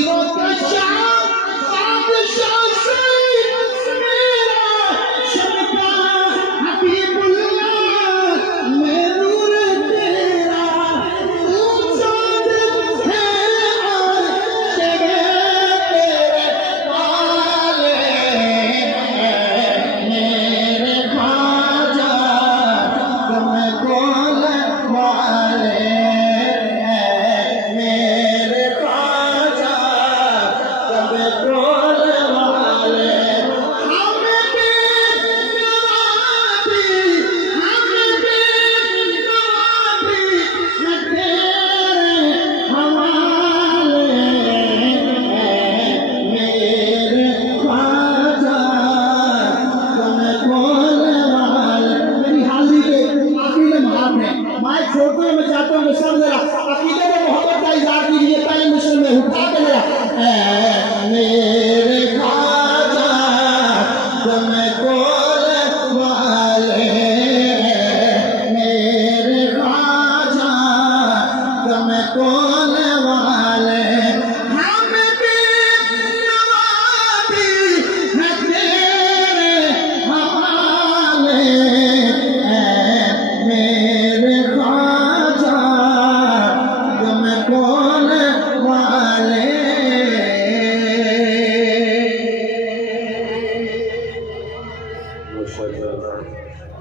पीरों का शाह बादशाह से मेरा शबका हबीबुल्लाह मैं नूर तेरा ऊंचा है और तेरे वाले मेरे ख्वाजा तुम गोल वाले मेरे ख्वाजा तुम गोल वाले हमें बेनवाबी न तेरे हवाले मेरे ख्वाजा तुम गोल वाले। मेरी हाजिरी के आखिरी लम्हात हैं, मैं छोड़ते में चाहता हूँ सब जरा अकीदे में मोहब्बत का इज़हार कीजिए। पहले मिशन में उठा के जरा मेरे ख्वाजा तुम गोल वाले मेरे ख्वाजा तुम गोल वाले हमें बेनवाबी न तेरे हवाले मेरे ख्वाजा तुम गोल वाले।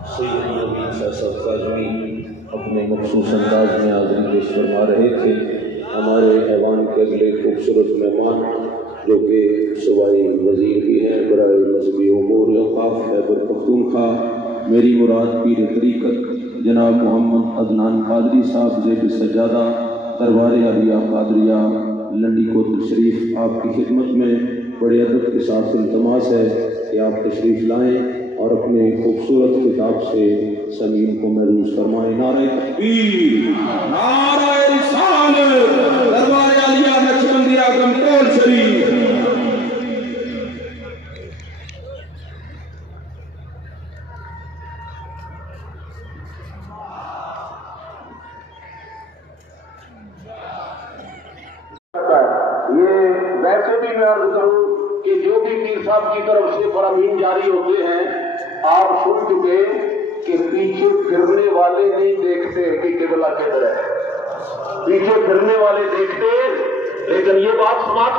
सैयदी अमीन साहब काज़मी अपने मखसूस अंदाज में हाज़िरी पेश फरमा रहे थे। हमारे ऐवान के अगले खूबसूरत मेहमान जो कि सूबाई वज़ीर भी हैं बराए मज़हबी उमूर औक़ाफ़ खैबर पख्तूनख्वा मेरी मुराद पीर तरीक़त जनाब मोहम्मद अदनान कादरी साहब ज़ेब सज्जादा दरबार आलिया कादरिया लंडी कोतल शरीफ आपकी खिदमत में बड़े अदब के साथ इल्तमास है कि आप तशरीफ़ लाएँ और अपने खूबसूरत किताब से समीन को महसूस फरमाएं। नारे तकबीर, नारे रिसालत, दरबार आलिया नक्शबंदिया गमकोल शरीफ। ये वैसे भी मैं अर्ज करूं कि जो भी पीर साहब की तरफ से फरामीन जारी होते हैं आप सुन चुके कि पीछे फिरने वाले नहीं देखते कि किबला किधर है। पीछे फिरने वाले देखते, लेकिन ये बात समाप्त